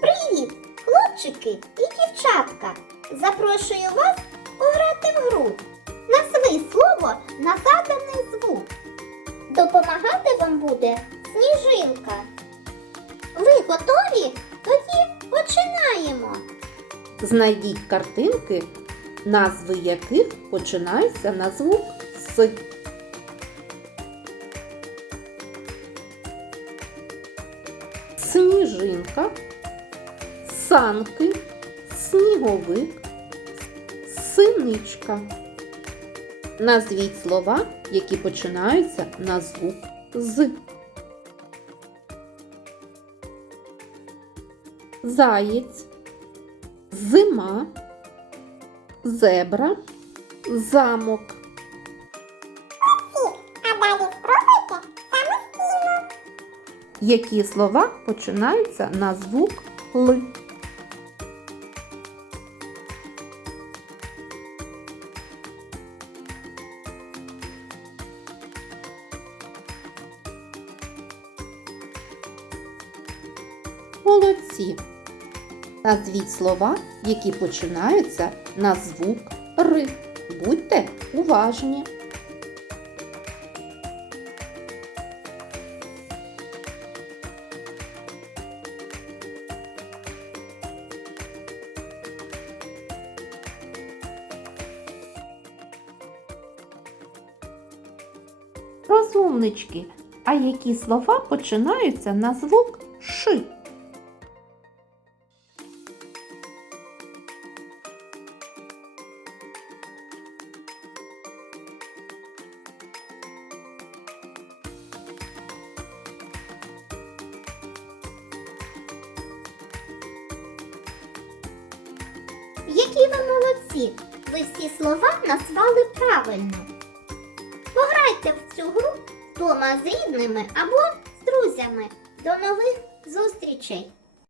Привіт, хлопчики і дівчатка! Запрошую вас пограти в гру. Назви слово на заданий звук. Допомагати вам буде сніжинка. Ви готові? Тоді починаємо. Знайдіть картинки, назви яких починаються на звук С. Сніжинка, санки, сніговик, синичка. Назвіть слова, які починаються на звук з. Заєць, зима, зебра, замок. А далі спробуйте самостійно. Які слова починаються на звук Л? Молодці. Назвіть слова, які починаються на звук Р. Будьте уважні. Розумнички. А які слова починаються на звук Ш? Молодці! Ви всі слова назвали правильно. Пограйте в цю гру вдома з рідними або з друзями. До нових зустрічей!